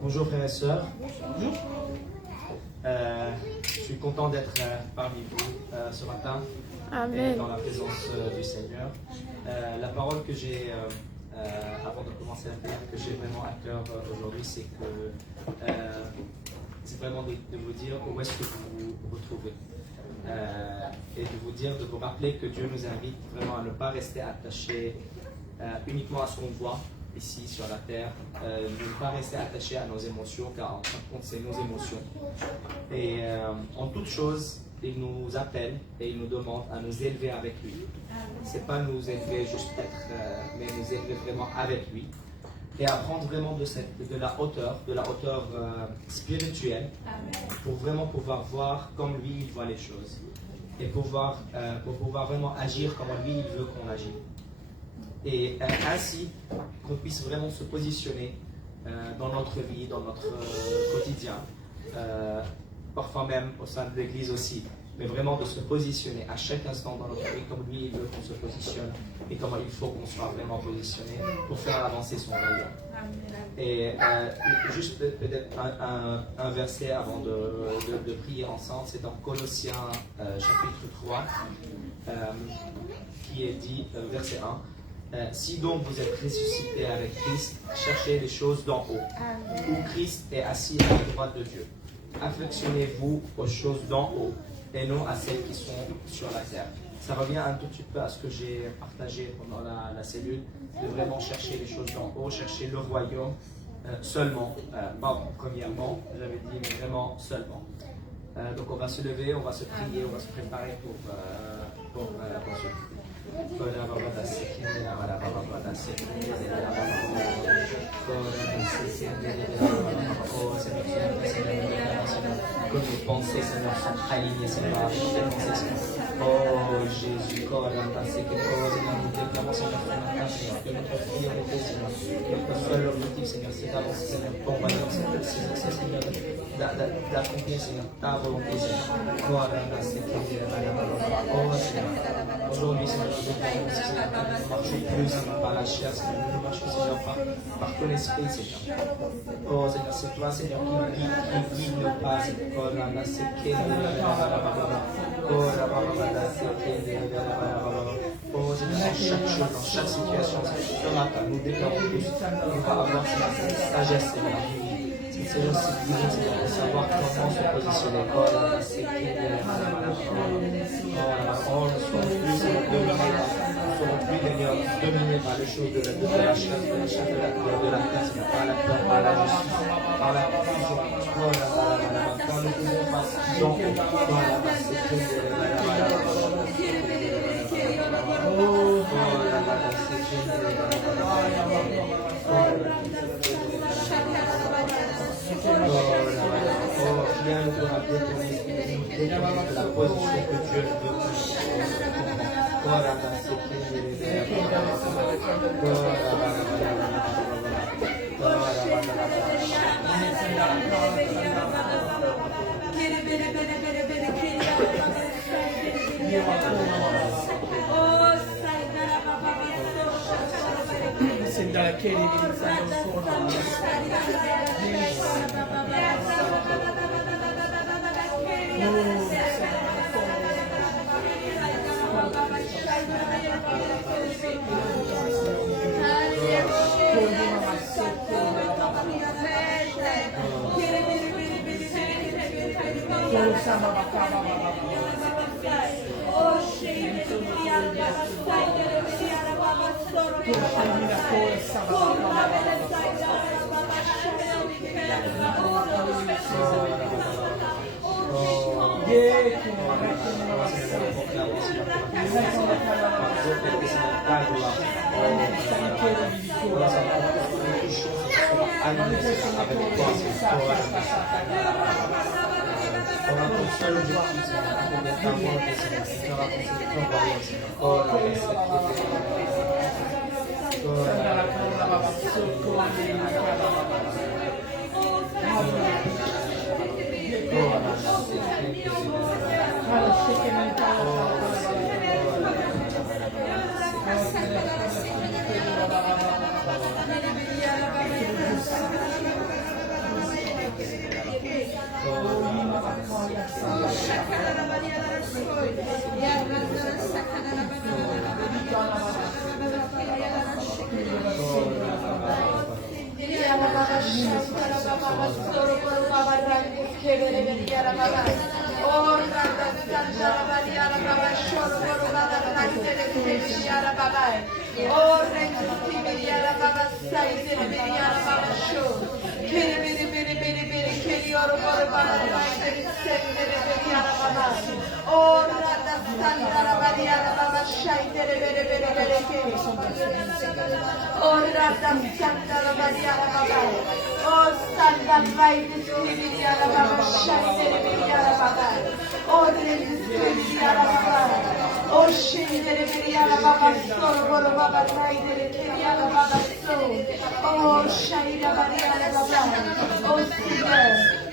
Bonjour frères et sœurs. Bonjour. Je suis content d'être parmi vous ce matin. Amen. Dans la présence du Seigneur. La parole que j'ai, avant de commencer à dire, que j'ai vraiment à cœur aujourd'hui, c'est que c'est vraiment de vous dire où est-ce que vous vous retrouvez. Et de vous dire, de vous rappeler que Dieu nous invite vraiment à ne pas rester attachés uniquement à ce qu'on voit ici sur la terre, ne pas rester attaché à nos émotions, car en fin de compte, c'est nos émotions. Et en toute chose, il nous appelle et il nous demande à nous élever avec lui. C'est pas nous élever juste être, mais nous élever vraiment avec lui. Et apprendre vraiment de la hauteur spirituelle, pour vraiment pouvoir voir comme lui il voit les choses. Et pour pouvoir vraiment agir comme lui il veut qu'on agisse. Et ainsi qu'on puisse vraiment se positionner dans notre vie, dans notre quotidien, parfois même au sein de l'Église aussi, mais vraiment de se positionner à chaque instant dans notre vie comme lui il veut qu'on se positionne et comment il faut qu'on soit vraiment positionné pour faire avancer son royaume. Et juste peut-être un verset avant de prier ensemble, c'est dans Colossiens chapitre 3 qui est dit, verset 1. Si donc vous êtes ressuscité avec Christ, cherchez les choses d'en haut, où Christ est assis à la droite de Dieu. Affectionnez-vous aux choses d'en haut et non à celles qui sont sur la terre. Ça revient un tout petit peu à ce que j'ai partagé pendant la cellule, de vraiment chercher les choses d'en haut, chercher le royaume seulement, pas premièrement, j'avais dit, mais vraiment seulement. Donc on va se lever, on va se prier, on va se préparer pour ce que nos pensées, Seigneur, sont alignées, Seigneur, avec tes pensées, Seigneur. Oh Jésus, c'est que nous déclarons, Seigneur, que notre priorité, Seigneur, que notre seul objectif, Seigneur, c'est d'avancer, Seigneur, ton royaume, Seigneur, d'accomplir, Seigneur, ta volonté, Seigneur. Oh Seigneur, aujourd'hui, Seigneur, nous marchons plus par la chair, Seigneur, nous marchons, Seigneur, par ton esprit, Seigneur. Oh Seigneur, c'est toi, Seigneur, qui guide nos pas, Seigneur. Oh Seigneur, dans chaque chose, dans chaque situation, ce matin, nous déclarons plus, on va avoir cette sagesse, Seigneur. Seigneur, c'est divin, Seigneur, de savoir comment se positionner. Oh là là, c'est qui est là, oh, nous serons plus, Seigneur, dominés par les choses de la chair, de la terre, Seigneur, par la peur, par la justice, par la confusion. Oh là là là là, quand nous pouvons passer, donc, oh là là, c'est qui est là, oh là là, c'est qui est bien nous te rappeler ton esprit, nous déclarer de la position que Dieu veut que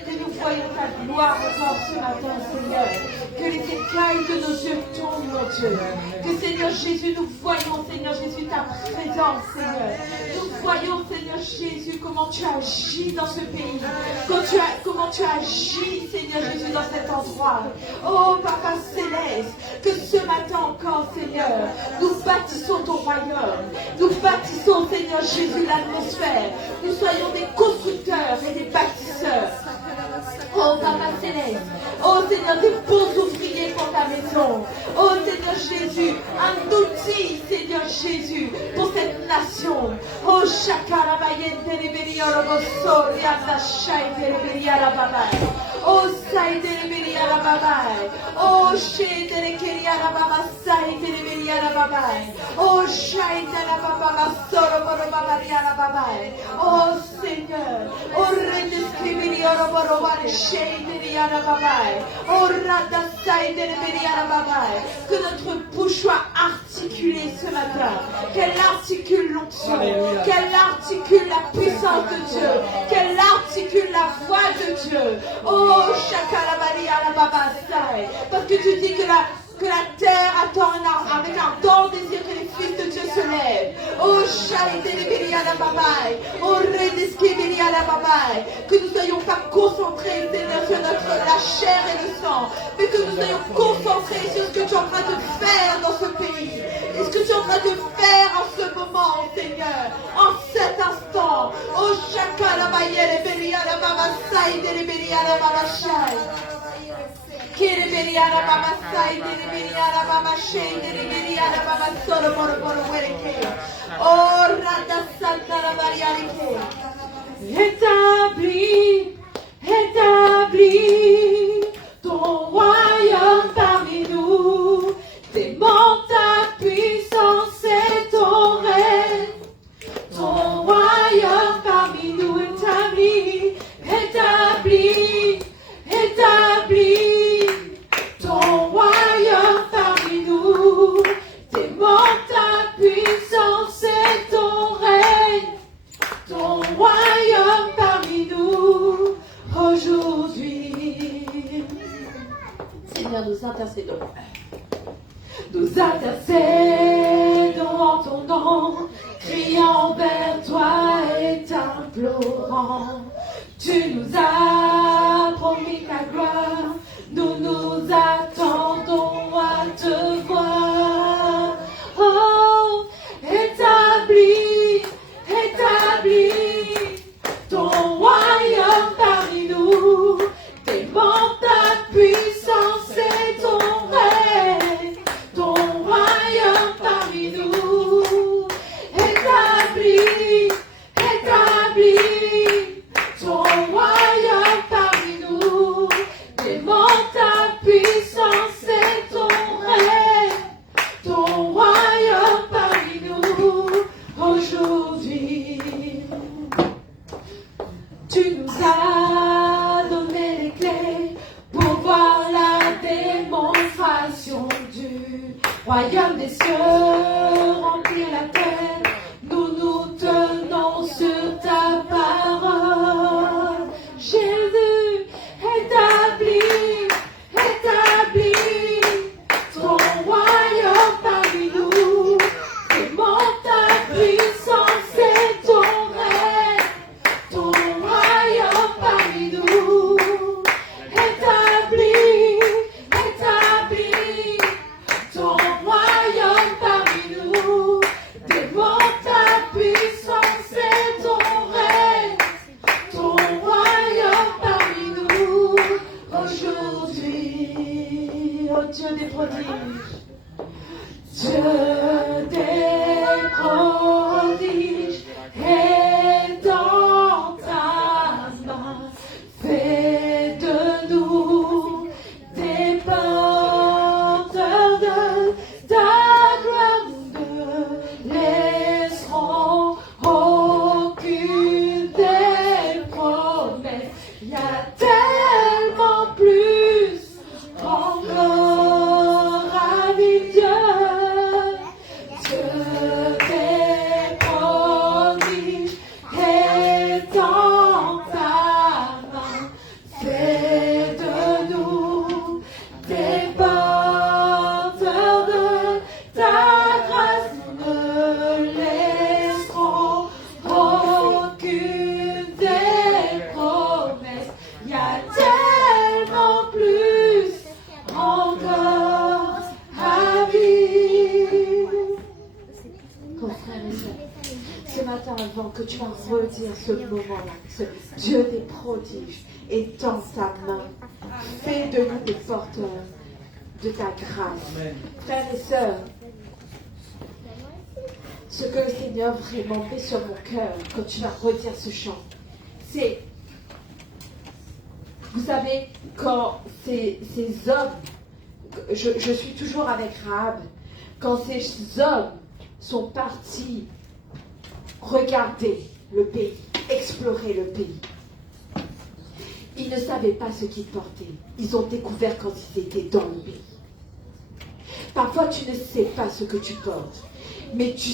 Que nous voyons ta gloire encore ce matin, Seigneur. Que les écailles de nos yeux tombent, mon Dieu. Que, Seigneur Jésus, nous voyons, Seigneur Jésus, ta présence, Seigneur. Nous voyons, Seigneur Jésus, comment tu agis dans ce pays. Comment tu agis, Seigneur Jésus, dans cet endroit. Oh, Papa Céleste, que ce matin encore, Seigneur, nous bâtissons ton royaume. Nous bâtissons, Seigneur Jésus, l'atmosphère. Nous soyons des constructeurs et des bâtisseurs. Oh, Papa Céleste. Oh, Seigneur, des bons ouvriers pour ta maison. Oh, Seigneur Jésus, un outil, Seigneur Jésus, pour cette nation. Oh, Shakarabayente Reberia Roboso, Rianda Shai Reberia Rababai. Oh, Sai Reberia Rababai. Oh, Shai Reberia Rababa Sai Reberia Rababai. Oh, Shai Rababa Soro Borobaria Rababai. Oh, Seigneur. Oh, Redescriberia Roborobar Shai Reberia Rababai. Oh, Rada Sai Reberia Rababai. Que notre bouche soit articulée ce matin. Qu'elle articule l'onction. Qu'elle articule la puissance de Dieu. Qu'elle articule la voix de Dieu. Oh, Shakalabari Alababa Sai. Parce que tu dis que la terre attend avec un ardent désir que les fils de Dieu se lèvent. Oh, Shaïdélébéri Alababai. Oh, Redesquébéri Alababai. Que nous ne soyons pas concentrés, Seigneur, sur la chair et le sang, mais que nous soyons concentrés sur ce que tu es en train de faire dans ce pays. Et ce que tu es en train de faire en ce moment, Seigneur, en cet instant. Oh, Shakalabayélébéri Alababa Saïdélébéri Alababa Shai. Kiribiriara Baba Sai, Kiribiriara Baba Shei, Kiribiriara Baba Solo Moro Wereke. Oh, Rada Santa Rabariareke. Établis ton royaume parmi nous. Démontre ta puissance et ton règne. Ton royaume parmi nous. Établis ton royaume parmi nous, démontre ta puissance et ton règne, ton royaume parmi nous, aujourd'hui. Seigneur, nous intercédons. Nous intercédons en ton nom, criant vers toi et t'implorant. Tu nous as promis ta gloire, nous nous attendons à te voir. Oh, établis ton royaume parmi nous, démontre ta puissance et ton règne, ton royaume parmi nous. Établis ton royaume parmi nous, démontre ta puissance et ton règne, ton royaume parmi nous, aujourd'hui. Tu nous as donné les clés pour voir la démonstration du royaume des cieux, remplir la terre. Nous nous tenons sur ta parole. Jésus, établis ton royaume parmi nous. Démontre ta puissance et ton règne, ton royaume parmi nous. Établis ton royaume parmi nous. redire ce moment-là. Ce Dieu des prodiges est dans ta main. Fais de nous des porteurs de ta grâce. Frères et sœurs, ce que le Seigneur vraiment met sur mon cœur quand tu vas redire ce chant, c'est, vous savez, quand ces hommes, je suis toujours avec Rahab, quand ces hommes sont partis regarder le pays, explorer le pays, ils ne savaient pas ce qu'ils portaient. Ils ont découvert quand ils étaient dans le pays. Parfois, tu ne sais pas ce que tu portes, mais tu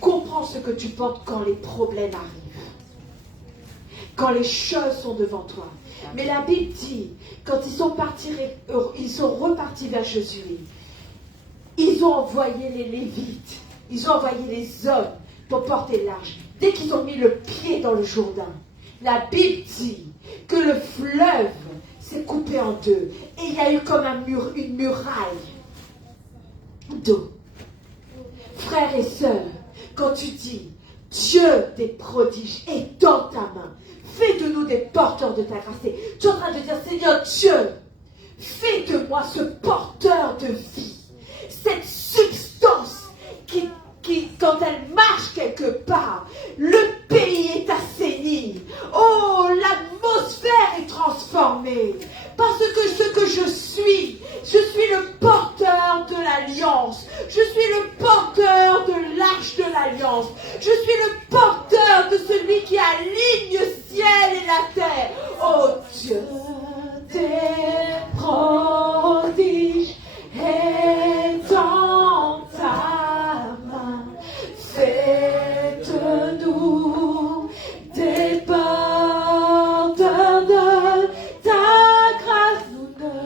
comprends ce que tu portes quand les problèmes arrivent, quand les choses sont devant toi. Mais la Bible dit, quand ils sont repartis vers Josué, ils ont envoyé les Lévites, ils ont envoyé les hommes pour porter l'arche. Dès qu'ils ont mis le pied dans le Jourdain, la Bible dit que le fleuve s'est coupé en deux et il y a eu comme une muraille d'eau. Frères et sœurs, quand tu dis Dieu des prodiges est dans ta main, fais de nous des porteurs de ta grâce. Tu es en train de dire, Seigneur Dieu, fais de moi ce porteur de vie, cette substance qui quand elle marche quelque part, le pays est assaini. Oh, l'atmosphère est transformée. Parce que ce que je suis le porteur de l'alliance. Je suis le porteur de l'arche de l'alliance. Je suis le porteur de celui qui aligne le ciel et la terre. Oh Dieu des prodiges est dans ta main. Fais de nous des porteurs de ta grâce. Nous ne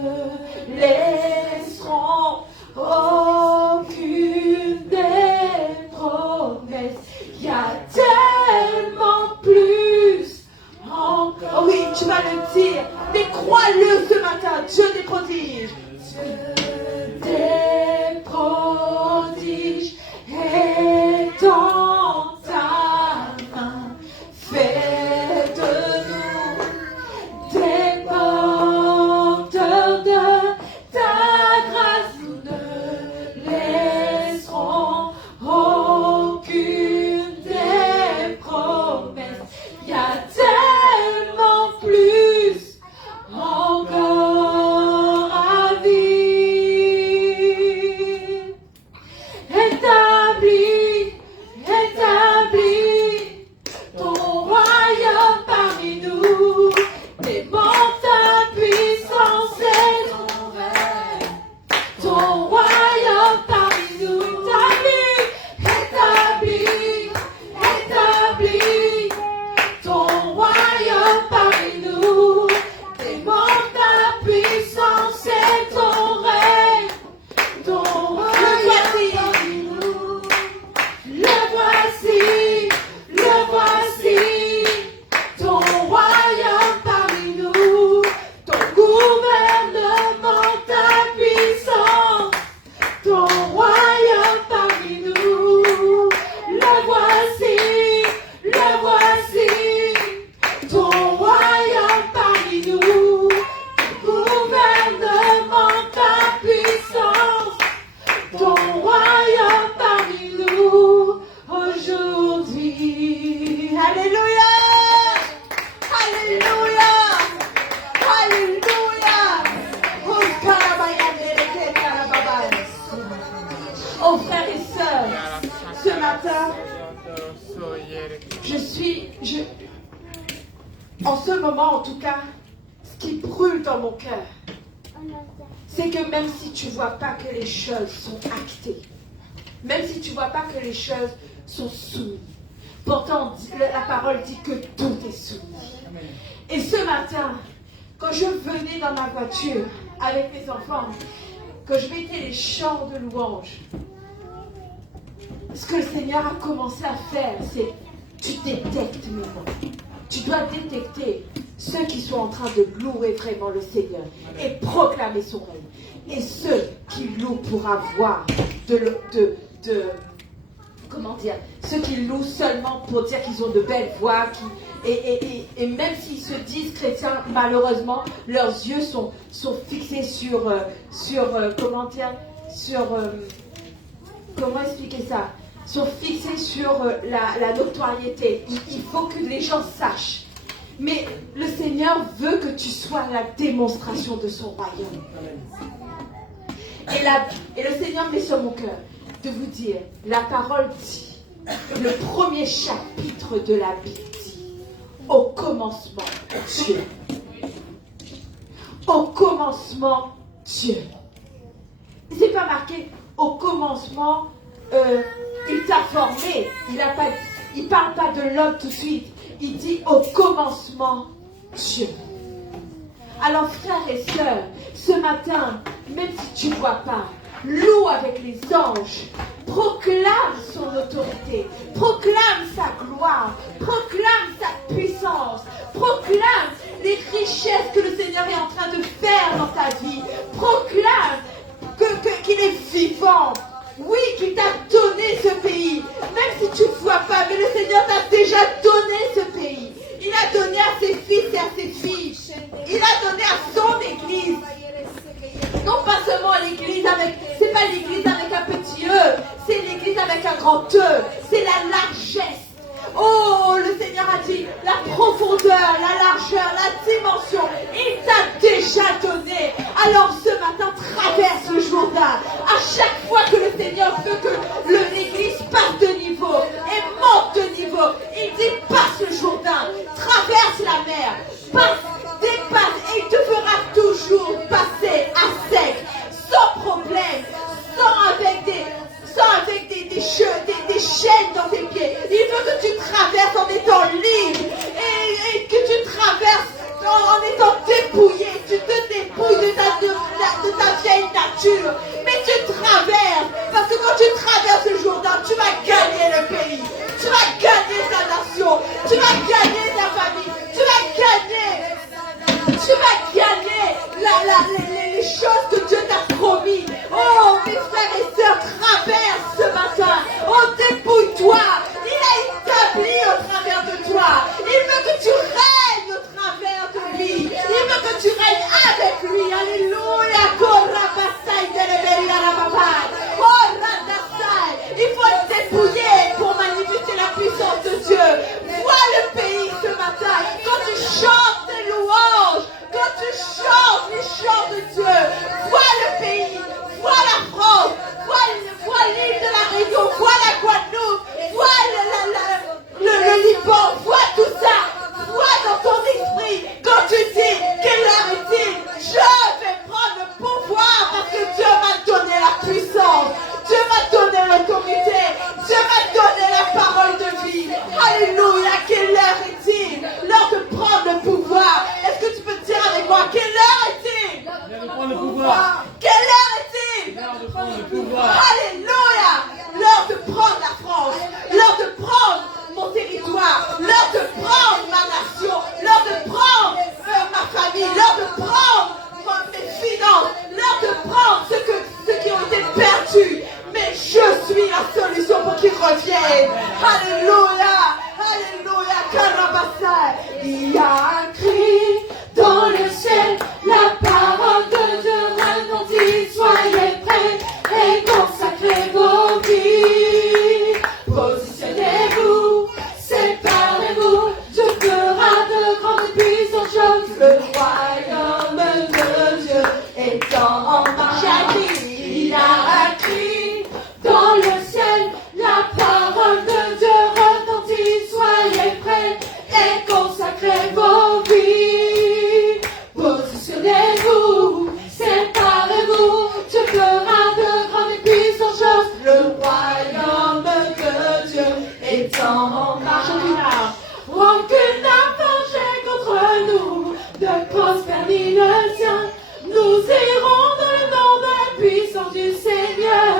laisserons aucune des promesses. Il y a tellement plus encore. Oui, tu vas le dire, mais crois-le ce matin, Dieu des prodiges. Dieu des prodiges est dans ta main. Fais de nous des porteurs de ta grâce. Nous ne laisserons aucune des promesses. Il y a tellement plus encore à vivre. Établis ton royaume parmi nous. Démontre ta puissance et ton règne. Ton royaume parmi nous. Établis ton royaume parmi nous. Démontre ta puissance et ton règne. Ton royaume parmi nous. Le voici, ton royaume parmi nous, ton gouvernement, ta puissance, ton royaume parmi nous. Le voici, ton royaume parmi nous, ton gouvernement, ta puissance, ton royaume parmi nous aujourd'hui. Alléluia! Alléluia! Alléluia! Oh frères et sœurs, ce matin, en ce moment en tout cas, ce qui brûle dans mon cœur, c'est que même si tu ne vois pas que les choses sont actées, même si tu ne vois pas que les choses sont soumises, pourtant la parole dit que tout est soumis. Et ce matin, quand je venais dans ma voiture avec mes enfants, quand je mettais les chants de louange, ce que le Seigneur a commencé à faire, c'est tu détectes maintenant. Tu dois détecter ceux qui sont en train de louer vraiment le Seigneur et proclamer son règne. Et ceux qui louent pour avoir comment dire, ceux qui louent seulement pour dire qu'ils ont de belles voix, et même s'ils se disent chrétiens, malheureusement, leurs yeux sont fixés sur comment dire, comment expliquer ça, sont fixés sur la notoriété. Il faut que les gens sachent. Mais le Seigneur veut que tu sois la démonstration de son royaume. Et le Seigneur met sur mon cœur de vous dire, la parole dit, le premier chapitre de la Bible dit, au commencement, Dieu. Au commencement, Dieu. C'est pas marqué, au commencement, il t'a formé. Il parle pas de l'homme tout de suite. Il dit, au commencement, Dieu. Alors frères et sœurs, ce matin, même si tu ne vois pas, loue avec les anges, proclame son autorité, proclame sa gloire, proclame sa puissance, proclame les richesses que le Seigneur est en train de faire dans ta vie, proclame qu'il est vivant, oui, qu'il t'a donné ce pays, même si tu ne vois pas, mais le Seigneur t'a déjà donné ce pays. Il a donné à ses fils et à ses filles. Il a donné à son église. Non pas seulement l'église c'est pas l'église avec un petit E, c'est l'église avec un grand E. C'est la largesse. Oh, le Seigneur a dit la profondeur, la largeur, la dimension. Il t'a déjà donné. Alors ce matin, traverse le Jourdain. À chaque fois que le Seigneur veut que l'église passe de niveau et monte de niveau, il dit passe le Jourdain, traverse la mer, dépasse et il te fera toujours passer à sec, sans problème, sans avec des chaînes dans tes pieds. Il veut que tu traverses en étant libre et que tu traverses en étant dépouillé. Tu te dépouilles de ta vieille nature. Mais tu traverses parce que quand tu traverses le Jourdain, tu vas gagner le pays. Tu vas gagner ta nation. Tu vas gagner ta famille. Tu vas gagner les choses que Dieu t'a promis. Oh, mes frères et sœurs, traverse ce matin. Oh, dépouille-toi. Il a établi au travers de toi. Il veut que tu règnes au travers de lui. Il veut que tu règnes avec lui. Alléluia. Il faut être dépouillé pour manifester la puissance de Dieu. Vois le pays ce matin. Quand tu chantes tes louanges, quand tu chantes les chants de Dieu, vois le pays, vois la France, vois l'île de la Réunion, vois la Guadeloupe, vois le Liban, vois tout ça, vois dans ton esprit, quand tu dis quelle heure est-il, je vais prendre le pouvoir parce que Dieu m'a donné la puissance, Dieu m'a donné l'autorité, Dieu m'a donné la parole de vie. Alléluia, quelle heure est-il? L'heure de prendre le pouvoir. Est-ce que tu peux dire avec moi, quelle heure est-il? L'heure de prendre le pouvoir. Quelle heure est-il? L'heure de prendre le pouvoir. Alléluia. L'heure de prendre la France. L'heure de prendre mon territoire. L'heure de prendre ma nation. L'heure de prendre ma famille. L'heure de prendre mes finances. L'heure de prendre ceux qui ont été perdus. Mais je suis la solution pour qu'ils reviennent. Alléluia. Alléluia. Karabassa. Il y a un cri dans le ciel. La parole de Dieu retentit. Soyez prêts et consacrez vos vies. Positionnez-vous, séparez-vous. Dieu fera de grandes et puissantes choses. Le royaume de Dieu est en marche. Il y a un cri dans le ciel. La parole de Dieu retentit. Soyez prêts et consacrez vos vies. Positionnez-vous, séparez-vous. Dieu fera de grandes et puissantes choses. Le royaume de Dieu est en marche. Aucune n'a forgé contre nous, de prospère ni le sien. Nous irons dans le nom de la puissance du Seigneur.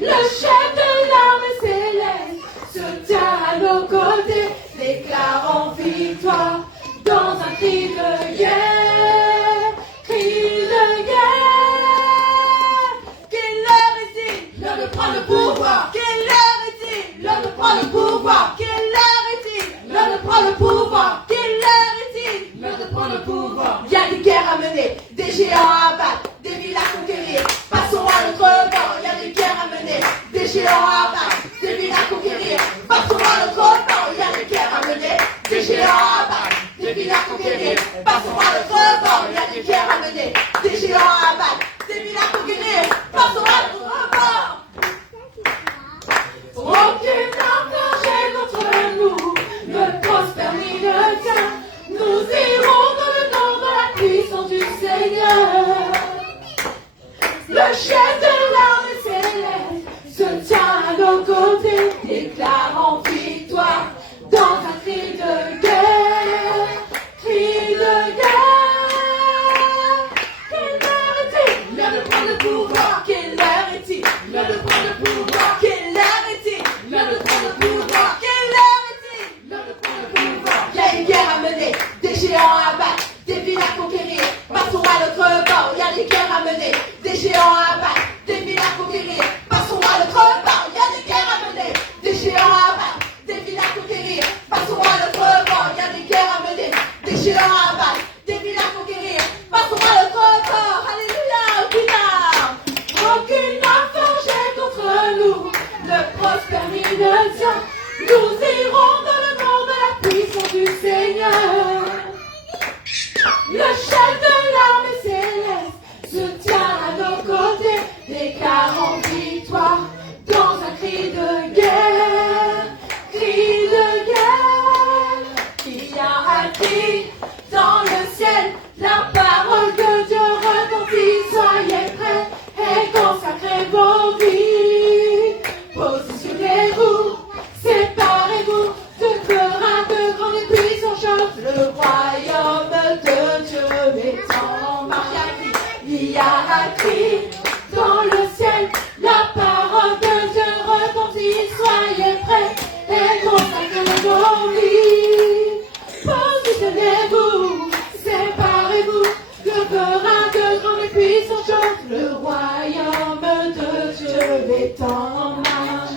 Le chef de l'armée céleste se tient à nos côtés, déclarant victoire dans un cri de guerre. Cri de guerre. Quelle heure est-il? L'heure de prendre le pouvoir. des géants à abattre, des villas pour guérir, passons à notre rebord. Aucune arme forgée contre nous ne prospère ni ne tient. Nous irons dans le nom de la puissance du Seigneur. Le chef de l'armée céleste se tient à nos côtés, déclarant victoire dans un cri de guerre. Cri de guerre. Quelle heure est-il? L'heure de prendre le pouvoir. Quelle heure est-il? L'heure de prendre le pouvoir. Quelle heure est-il? L'heure de prendre le pouvoir. Quelle heure est-il? L'heure de prendre le pouvoir. Il y a une guerre à mener, des géants à abattre, des villes à conquérir. Passons à l'autre bord. Il y a des guerres à mener, des géants à abattre, des villes à conquérir. Passons à l'autre bord. Il y a des guerres à mener, des géants à abattre, des villes à conquérir. Passons à l'autre bord. Il y a des guerres à mener, des géants à abattre, des villes à conquérir. Passons à l'autre bord. Alléluia. Aucune arme forgée contre nous ne prospère ni ne tient. Nous irons dans le nom de la puissance du Seigneur. Le chef de l'armée céleste se tient à nos côtés, déclarant victoire dans un cri de guerre. Cri de guerre. Il y a un cri dans le ciel, la parole de Dieu retentit. Soyez prêts et consacrez vos vies. Positionnez-vous, séparez-vous de peur à de grandes puissances chante. Le royaume de Dieu est en marche. Il y a un cri dans le ciel, la parole de Dieu retentit. Soyez prêts et consacrez vos vies. Positionnez-vous, séparez-vous de peur à de grandes puissances chante. Le royaume de Dieu est en marche.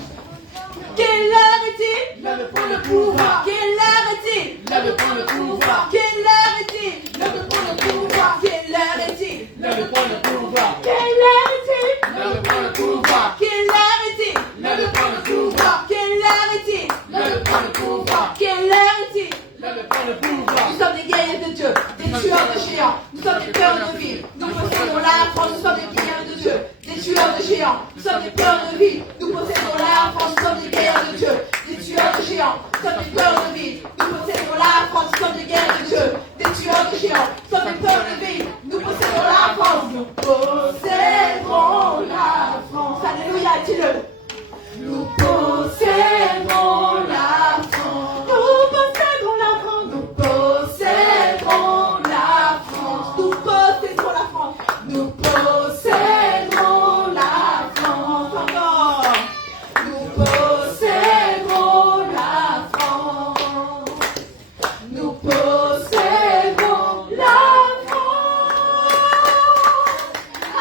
Quelle heure est-il? L'heure de prendre le pouvoir. Quelle heure est-il? L'heure de prendre le pouvoir. Quelle heure est-il? L'heure de prendre le pouvoir. Quelle heure est-il? L'heure de prendre le pouvoir. Quelle heure est-il? L'heure de prendre le pouvoir. Quelle heure est-il? L'heure de prendre le pouvoir. Quelle heure est-il? L'heure de prendre le pouvoir. Quelle heure est-il? L'heure de prendre le pouvoir. Nous sommes des guerriers de Dieu, des tueurs de géants. Nous sommes des peurs de vie. Nous possédons la France, nous sommes des guerriers de Dieu, des tueurs de géants. Nous sommes des peurs de vie. Nous possédons la France, nous sommes des guerriers de Dieu, des tueurs de géants. Nous sommes des peurs de vie. Nous possédons la France, nous sommes des guerriers de Dieu, des tueurs de géants. Nous sommes des peurs de vie. Nous possédons la France. Nous posséderons la France. Alléluia, dis-le. Nous posséderons la France. Nous posséderons la France. Nous posséderons la France. Nous posséderons la France. Nous posséderons la France. Encore. Nous posséderons la France. Nous posséderons la France.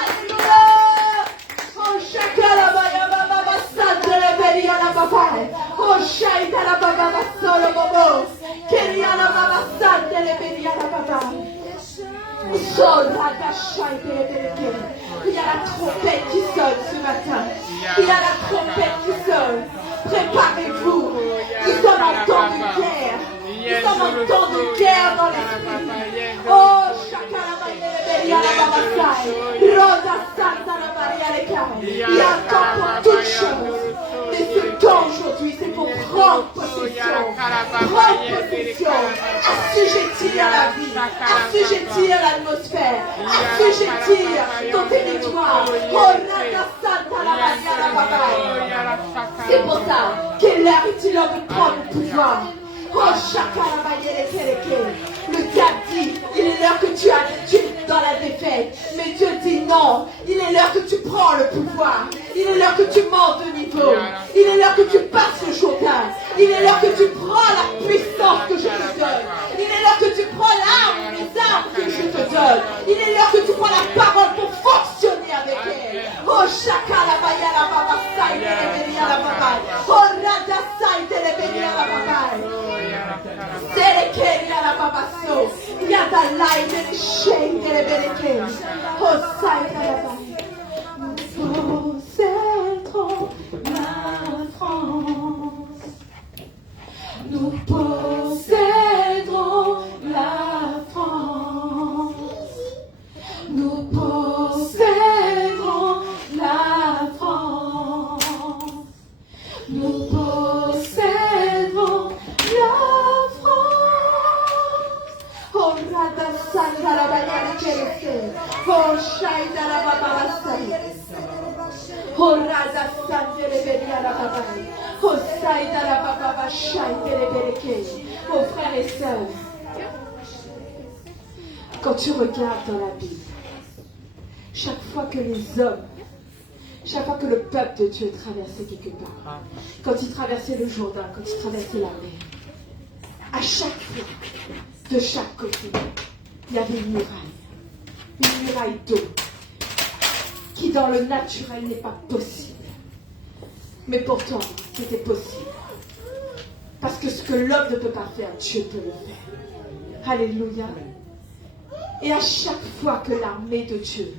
Alléluia. Oh, chacun là-bas, oh, shaita la baba solo bobo. Keria la baba sante le beria la baba. Il y a la trompette qui sonne ce matin. Il y a la trompette qui sonne. Préparez-vous. Nous sommes en temps de guerre. Nous sommes en temps de guerre dans l'esprit. Oh, chacun la beria la baba sai. Rosa santa la maria le cai. Il y a un temps pour toutes choses. Mais ce temps aujourd'hui, c'est pour prendre possession. Prendre possession. Assujettir à la vie. Assujettir à l'atmosphère. Assujettir ton territoire. Oh, Rada Santa la Maria la Baba. C'est pour ça. Quelle heure est-il l'heure de prendre le pouvoir? Oh, chacun la Maria le Kereke. Le diable dit, il est l'heure que tu es dans la défaite. Mais Dieu dit non. Il est l'heure que tu prends le pouvoir. Il est l'heure que tu montes de niveau. Il est l'heure que tu passes le Jourdain. Il est l'heure que tu prends la puissance que je te donne. Il est l'heure que tu prends l'arme, les armes que je te donne. Il est l'heure que tu prends la parole pour fonctionner avec elle. Oh, chacun la baya la baba saï, la baba. Oh, rada saï, la baba. C'est les kéria la baba so. Yada lai, les chèques, les bénékés. Oh, saï, la baba. Nous posséderons la France. Nous posséderons la France. Nous posséderons kerese. Oh, shaida la baba basai. Oh, rada sandere beria la baba. Oh, saida la baba basai bereke. Oh, frères et sœurs, quand tu regardes dans la Bible, chaque fois que les hommes, chaque fois que le peuple de Dieu traversait quelque part, quand il traversait le Jourdain, quand il traversait la mer, à chaque fois, de chaque côté, il y avait une muraille d'eau, qui dans le naturel n'est pas possible. Mais pourtant, c'était possible. Parce que ce que l'homme ne peut pas faire, Dieu peut le faire. Alléluia. Et à chaque fois que l'armée de Dieu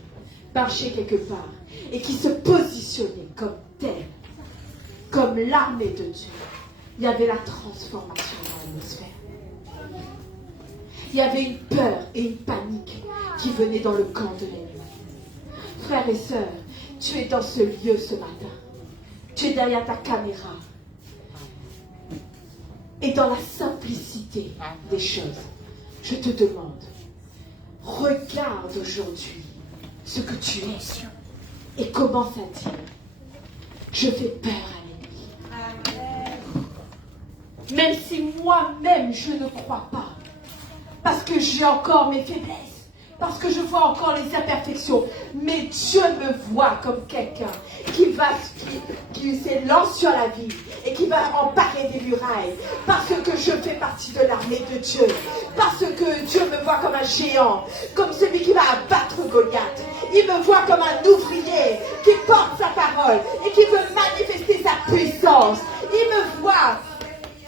marchait quelque part et qui se positionnait comme telle, comme l'armée de Dieu, il y avait la transformation dans l'atmosphère. Il y avait une peur et une panique qui venaient dans le camp de l'ennemi. Frères et sœurs, tu es dans ce lieu ce matin. Tu es derrière ta caméra. Et dans la simplicité des choses, je te demande, regarde aujourd'hui ce que tu es et commence à dire, je fais peur à l'ennemi. Même si moi-même je ne crois pas, parce que j'ai encore mes faiblesses, parce que je vois encore les imperfections, mais Dieu me voit comme quelqu'un qui s'élance sur la vie et qui va emparer des murailles, parce que je fais partie de l'armée de Dieu, parce que Dieu me voit comme un géant, comme celui qui va abattre Goliath. Il me voit comme un ouvrier qui porte sa parole et qui veut manifester sa puissance. Il me voit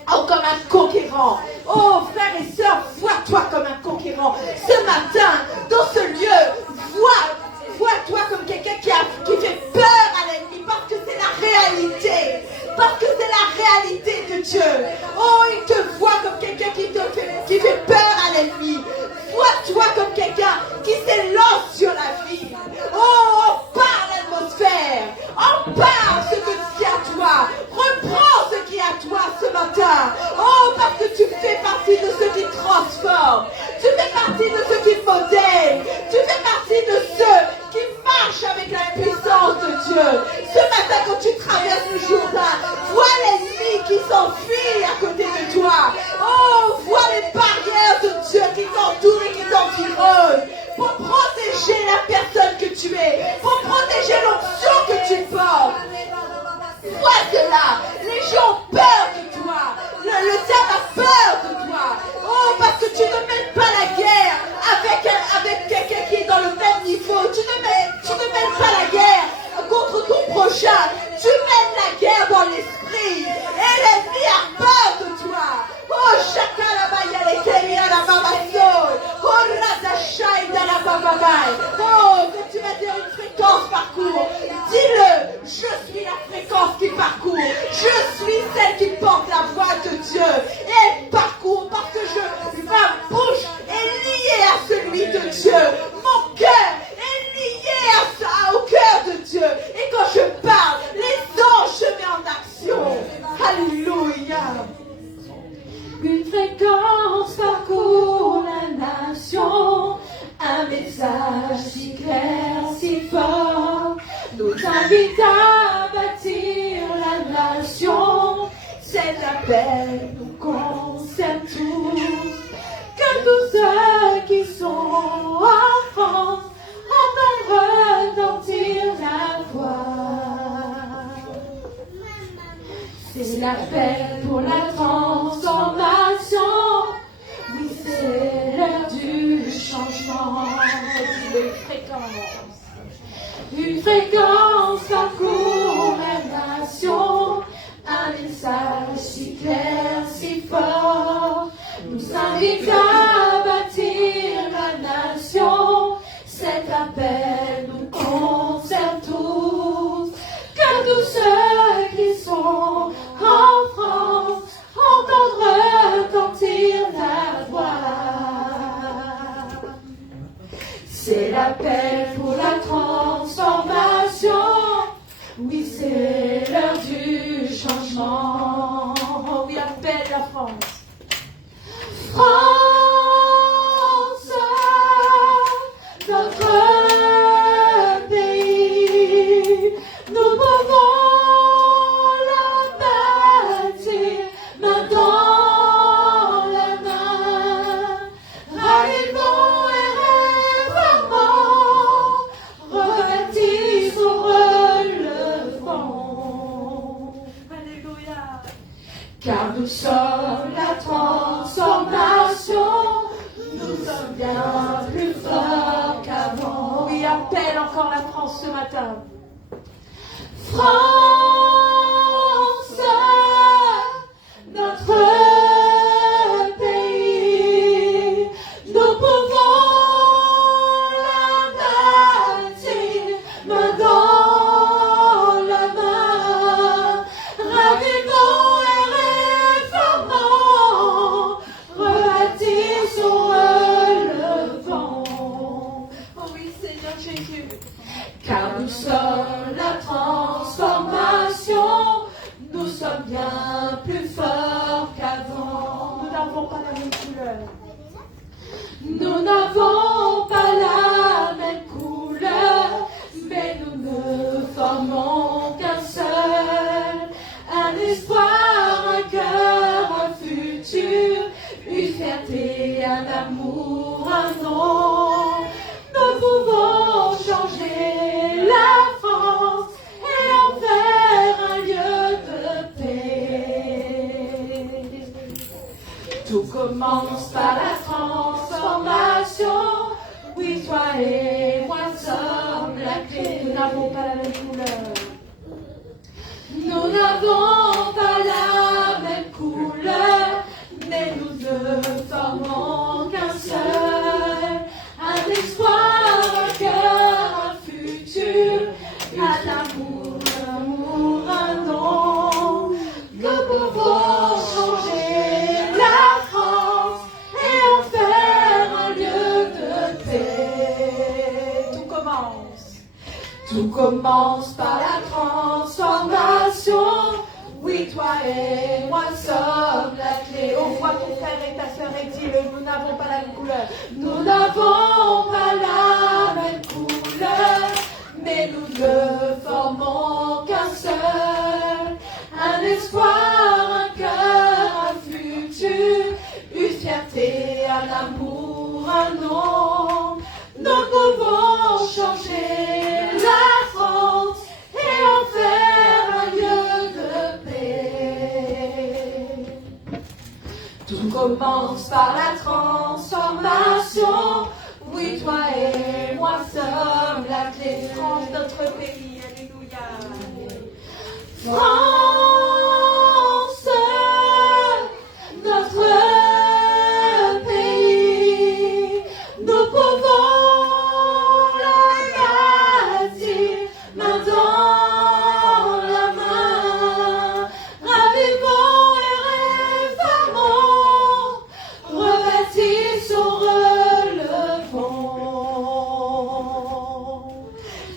comme un conquérant. Oh, frères et sœurs, vois-toi comme un conquérant. Ce matin, dans ce lieu, vois-toi comme quelqu'un qui fait peur à l'ennemi, parce que c'est la réalité. Parce que c'est la réalité de Dieu. Oh, il te voit comme quelqu'un qui fait peur à l'ennemi. Vois-toi comme quelqu'un qui s'élance sur la vie. Oh, empare l'atmosphère. Empare ce qui est à toi. Reprends ce qui est à toi ce matin. Oh, parce que tu fais partie de ceux qui transforment. Tu fais partie de ceux qui modèlent. Tu fais partie de ceux qui marchent avec la puissance de Dieu. Ce matin, quand tu traverses le Jourdain, vois l'ennemi qui s'enfuit à côté de toi. Oh, vois les barrières de Dieu qui t'entourent et qui t'environnent. Pour protéger la personne que tu es. Pour protéger l'onction que tu portes. Vois cela. Les gens ont peur de toi. Le diable a peur de toi. Oh, parce que tu ne mènes pas la guerre avec quelqu'un qui est dans le même niveau. Tu ne mènes pas la guerre contre ton prochain. Tu mènes la guerre dans l'esprit. Et l'ennemi a peur de toi. Oh, chacun là-bas, il y a les kémis à la babasso. Oh, radachai dans la bababaï. Oh, que tu vas dire une fréquence parcours. Dis-le, je suis la fréquence qui parcourt. Je suis celle qui porte la voix de Dieu. Et elle parcourt parce que ma bouche est liée à celui de Dieu. Mon cœur est lié au cœur de Dieu. Et quand je parle, les anges se mettent en action. Alléluia. Une fréquence parcourt la nation, un message si clair, si fort, nous invite à bâtir la nation. Cet appel nous concerne tous, que tous ceux qui sont en France entendent retentir la voix. C'est l'appel pour la transformation. Oui, c'est l'heure du changement. Une fréquence parcourt la nation. Un message si clair, si fort, nous invite à bâtir la nation. Cet appel nous concerne tous, que tous ceux qui sont en France entendent retentir la voix. C'est l'appel pour la transformation. Oui, c'est l'heure du changement. Oui, appelle la France. France, matin. France, notre pays, nous pouvons la bâtir main dans la main, ravivons et réformons, rebâtissons, relevons. Oh oui, Seigneur Jésus. Car nous sommes la transformation, nous sommes bien plus forts qu'avant. Nous n'avons pas la même couleur. Nous n'avons pas la même couleur, mais nous ne formons qu'un seul. Un espoir, un cœur, un futur, une fierté, un amour, un nom. Nous pouvons changer la France et en faire un lieu de paix. Tout commence par la transformation. Oui, toi et moi sommes la clé. Nous n'avons pas la même couleur. Nous n'avons pas la même couleur, mais nous ne formons qu'un seul. Un espoir, un cœur, un futur, un amour, un nom. Nous pouvons changer la France et en faire un lieu de paix. Tout commence. Tout commence par la transformation. Oui, toi et moi sommes la clé. On voit ton frère et ta sœur et dis-le, nous n'avons pas la même couleur. Nous n'avons pas la même couleur, mais nous ne formons qu'un seul. Un espoir, un cœur, un futur, une fierté, un amour, un nom. Nous pouvons changer la France et en faire un lieu de paix. Tout commence par la transformation. Oui, toi et moi sommes la clé. France, notre pays. Alléluia. France, notre pays, nous pouvons la bâtir main dans la main, ravivons et réformons, rebâtissons, relevons,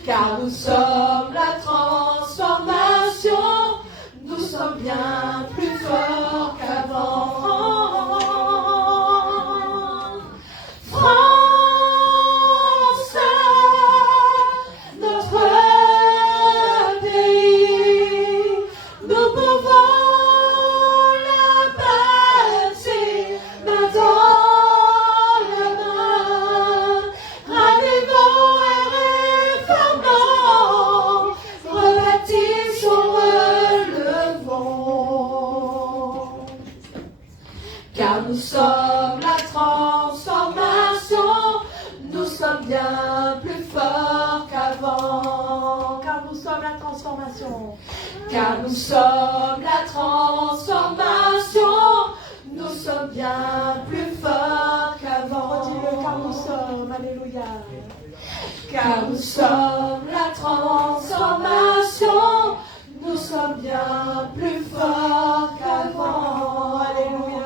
car nous sommes la transformation, nous sommes bien plus forts qu'avant. France, notre pays, nous pouvons la bâtir main dans la main, ravivons et réformons, rebâtissons, relevons, car nous sommes la transformation, nous sommes bien plus forts qu'avant. Car nous sommes la transformation. Car nous sommes la transformation, nous sommes bien plus forts qu'avant. Dis-le, car nous sommes. Alléluia. Car nous sommes la transformation, nous sommes bien plus forts qu'avant. Alléluia.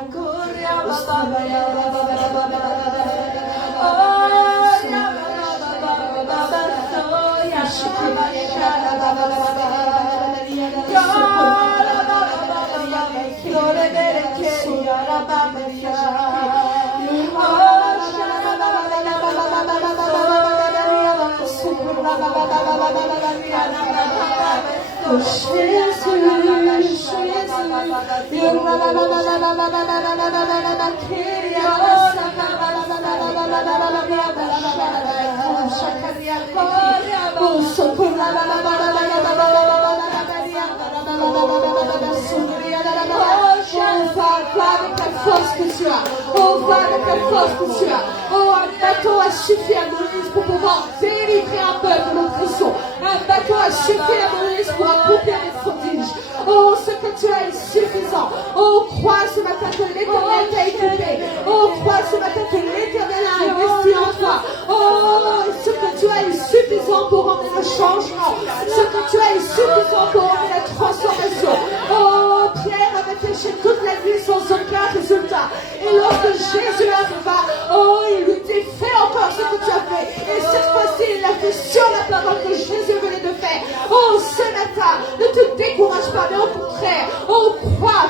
Force que tu as, oh va avec la force que tu as, oh un bateau a suffi à Moïse pour pouvoir délivrer un peuple d'oppression, un Un bateau a suffi à Moïse pour accomplir les prodiges. Oh, ce que tu as est suffisant. Oh, crois ce matin que l'Éternel t'a équipé. Oh, crois ce matin que l'Éternel a investi en toi. Oh, ce que tu as est suffisant pour emmener le changement. Ce que tu as est suffisant pour emmener la transformation. Oh, Pierre avait péché toute la nuit sans aucun résultat. Et lorsque Jésus arriva, oh, il lui dit, fais encore ce que tu as fait. Et cette fois-ci, il l'a fait sur la parole que Jésus venait de faire. Oh, ce matin, ne te décourage pas, mais au contraire, oh, crois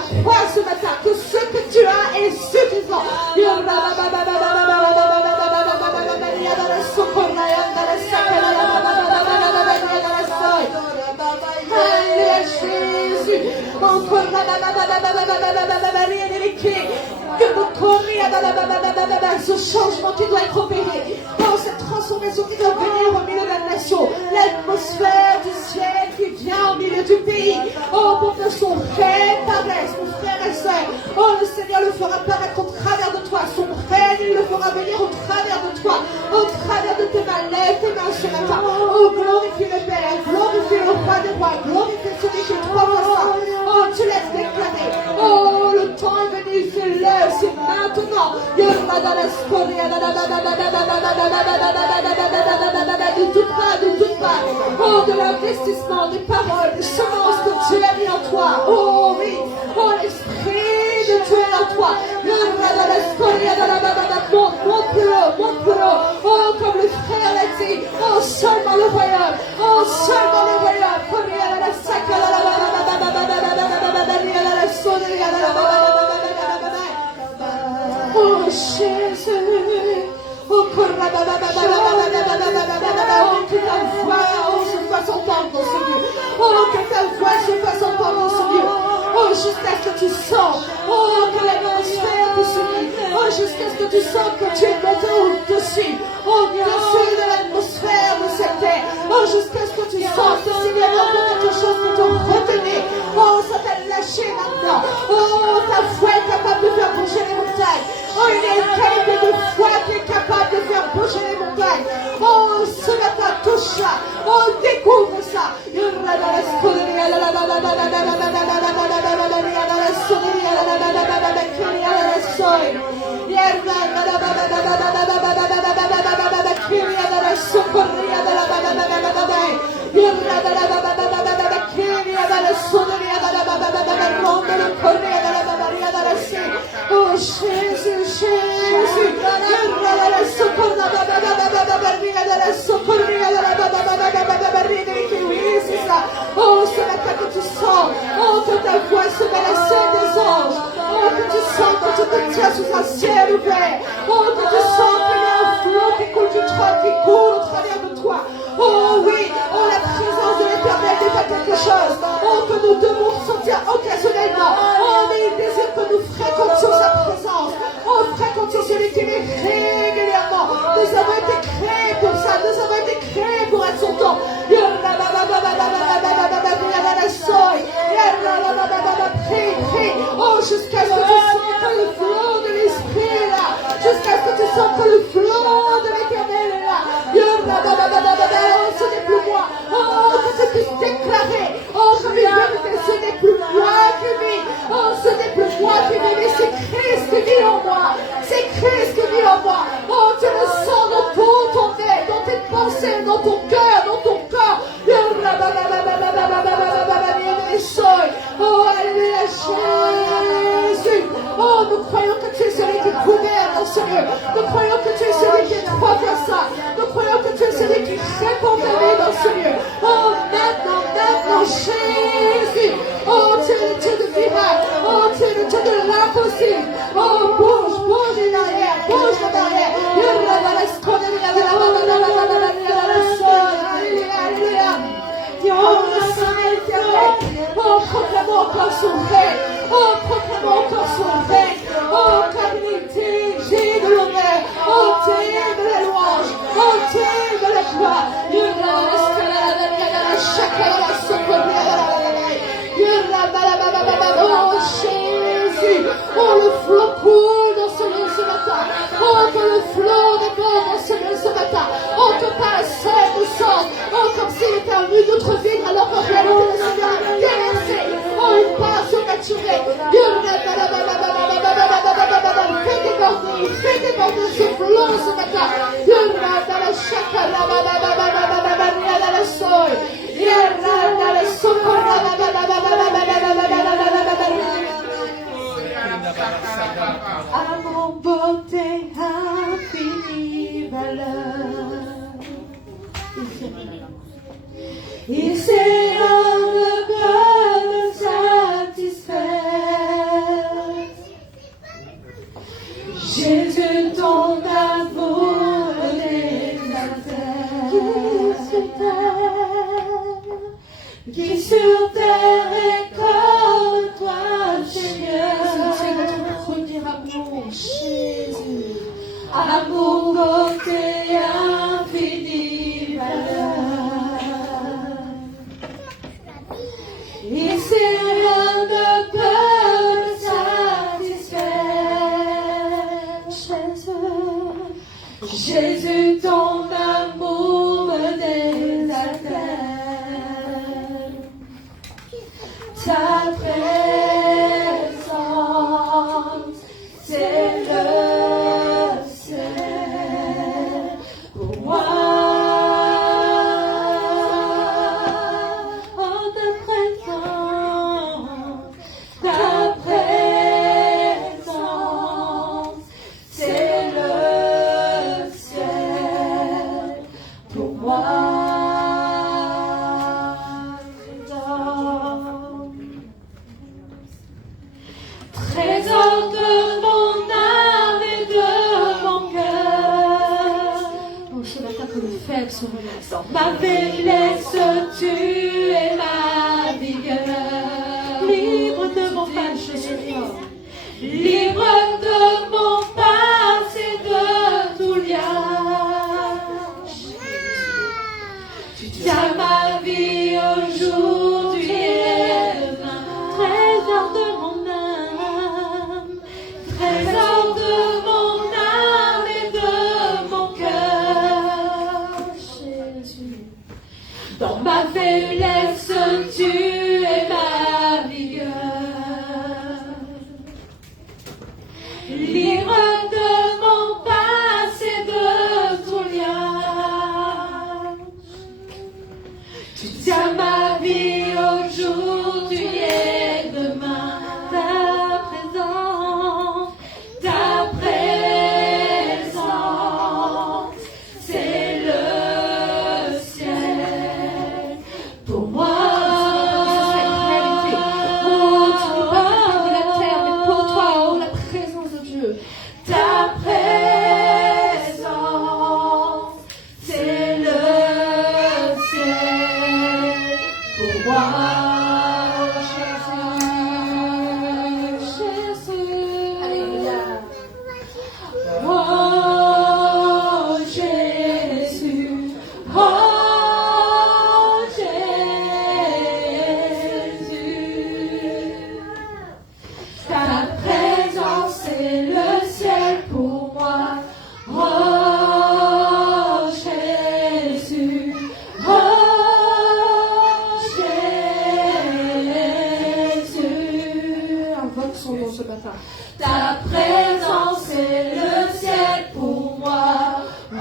ce matin que ce que tu as est suffisant. Alléluia, Jésus. Que vous courriez ce changement qui doit être opéré. Oh, cette transformation qui doit venir au milieu de la nation. L'atmosphère du ciel qui vient au milieu du pays. Oh, pour que son règne paraisse, mon frère et soeur. Oh, le Seigneur le fera paraître au travers de toi. Son règne, il le fera venir au travers de toi. Au travers de tes mains. Lève tes mains ce matin. Oh, glorifie le Père. Glorifie le roi des rois. Glorifie celui qui est trois fois saint. Oh, tu laisses déclarer. Oh, le temps est venu. C'est l'heure. C'est maintenant. Ne doute pas. Oh, de l'investissement, des paroles, des semences que Dieu a mis en toi. Oh oui. Oh, l'esprit de Dieu est en toi. Montre-le. Oh, comme le frère l'a dit. Oh, seulement le royaume. Oh, seulement le royaume. Oh, Jésus. Oh, que ta voix se fasse entendre dans ce lieu. Oh, que ta voix se fasse entendre dans ce lieu. Oh, jusqu'à ce que tu sens. Oh, que l'atmosphère te sourit. Oh, jusqu'à ce que tu sens que tu es monté au-dessus. Au-dessus de l'atmosphère de cette terre. Oh, jusqu'à ce que tu sens que s'il y a encore quelque chose qui te retenait. Oh, ça t'a lâché maintenant. Oh, ta foi est capable de faire bouger les montagnes. Oh, il y a une qualité de foi qui est capable de faire bouger les montagnes. Oh, ce matin, touche-la. Oh, découvre ça. Oh, Jésus. Oh, ce matin que tu sens. Oh, que ta voix se met la scène des anges. Oh, que tu sens que tu te tiens sous un ciel ouvert. Oh, que tu sens qu'il y a un flot qui coule du trône, qui coule au travers de toi. Oh oui, oh la présence de l'Éternel n'est pas quelque chose. Oh, que nous devons sentir occasionnellement. Oh, mais il désire que nous fréquentions sa présence. Oh, fréquentions celui qui est régulièrement. Nous avons été créés pour ça. Nous avons été créés pour être son temps. Prie. Oh, jusqu'à ce que tu sens que le flot de l'Esprit est là. Jusqu'à ce que tu sens que le flot de l'Éternel est là. Oh, ce n'est plus moi. Oh, que tu puisses déclarer. Oh, je vais vérité, ce n'est plus moi qui vis. Oh, ce n'est plus moi qui vis, mais c'est Christ qui vit en moi. C'est Christ qui vit en moi. Oh, tu le sens dans tout ton être, dans tes pensées, dans ton cœur, dans ton corps. Oh, alléluia, Jésus. Oh, nous croyons que tu es celui qui gouverne dans ce lieu. Nous croyons que tu es celui qui est trois fois ça. Nous croyons que tu es celui qui répond à lui dans ce lieu. Oh, maintenant, Jésus. Oh, tu es le Dieu de miracle. Oh, tu es le Dieu de l'impossible. Oh, bouge les barrières, bouge les barrières. Alléluia. Oh, le Saint éternel. Oh, proclamons encore son règne. Oh, proclamons encore son règne. Oh, car il est digne de l'honneur. Oh, digne de la louange. Oh, digne de la gloire. Oh, Jésus. Oh, le flot coule dans ce lieu ce matin. Oh, que le flot déborde dans ce lieu ce matin. Oh, que par la scène descende. Oh, comme s'il était un tes infinies valeurs. Il sait rien ne peut me satisfaire. Jésus, ton amour qui sur terre est comme toi, Seigneur. C'est notre premier amour, Jésus. Amour côté infini valeur. Et c'est rien ne peut me satisfaire. Jésus, Jésus, ton amour me désaltère. Ta présence, c'est le ciel pour moi. Oh, ta présence, c'est le ciel pour moi. Trésor de mon âme et de mon cœur. Oh, ce matin que le faible se relève. Dans ma faiblesse, tu es ma vigueur. Libre de mon passé, libre de mon passé, de tout lien. Tu tiens ma vie aujourd'hui et demain. Trésor de mon âme, trésor de mon âme et de mon cœur, Jésus. Dans ma faiblesse, tu es ma vigueur. Libre de mon passé, de ton lien. Tu tiens ma vie aujourd'hui et demain. Ta présence, c'est le ciel pour moi. Oh, tu n'es pas le de la terre, mais pour toi, oh, la présence de Dieu. Ta présence, c'est le ciel pour moi. Jésus, alléluia. Oh Jésus, oh Jésus, ta présence c'est le ciel pour moi. Oh Jésus, oh Jésus, invoque son nom ce matin. Ta présence c'est le ciel pour moi. Oh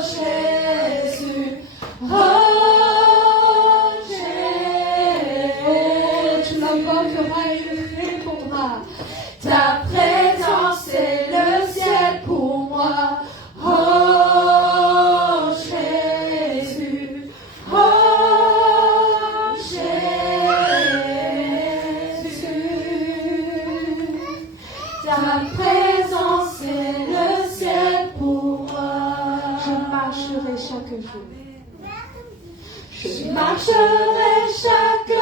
Jésus, oh Jésus, tu m'invoqueras et je répondrai. Ta présence c'est le ciel pour moi. Oh Jésus, oh Jésus, ta présence est le ciel pour moi. Je marcherai chaque jour. Je marcherai chaque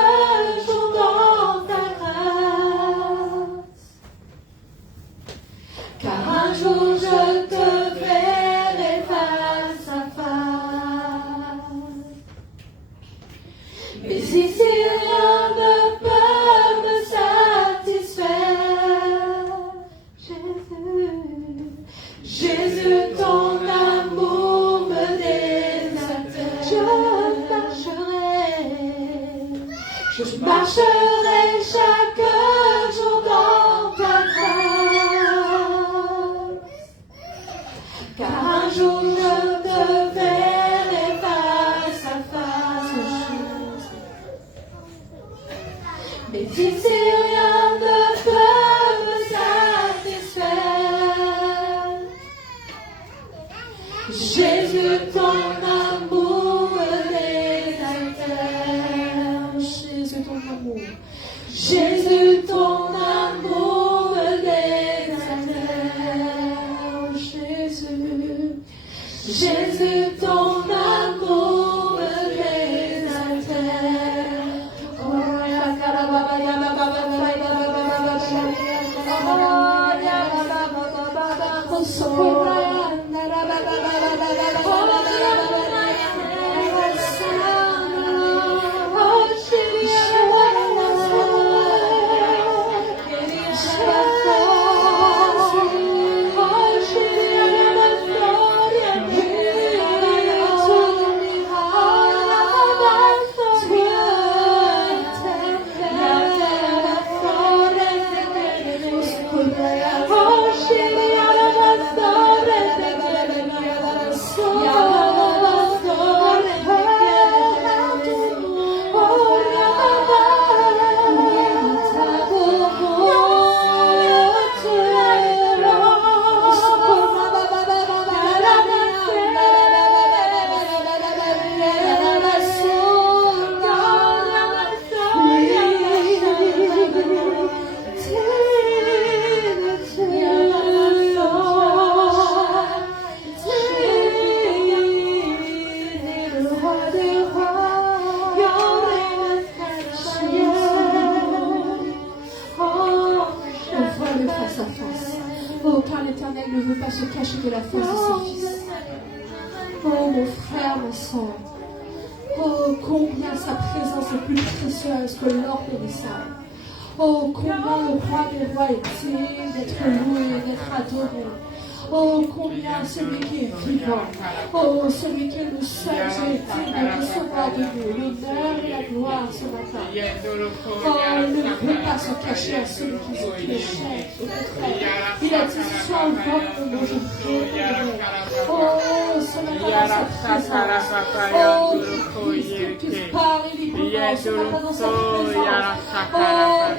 jour dans ta grâce. Car un jour je te verrai face à face. Mais ici rien ne peut me satisfaire. Jésus, ton amour me désaltère. Je marcherai chaque jour dans ta grâce. Jésus, ton amour les altère. Jésus, ton amour. Jésus, ton amour les altère. Jésus. Jésus, ton amour les altère. Oh, yakarababa, yababa, se cacher de la face de ses fils. Oh mon frère, ma soeur. Oh combien sa présence est plus précieuse que l'or périssable. Oh combien le roi des rois est digne d'être loué, d'être adoré. Oh combien celui qui est vivant. Oh celui qui est le seul digne de recevoir de nous l'honneur et la gloire ce matin. Oh il ne peut pas se cacher à celui qui se péchait. Au contraire, il a dit sois votre nom, je répondrai. Oh ce matin dans sa présence. Oh qu'il puisse parler librement ce matin dans sa présence. Oh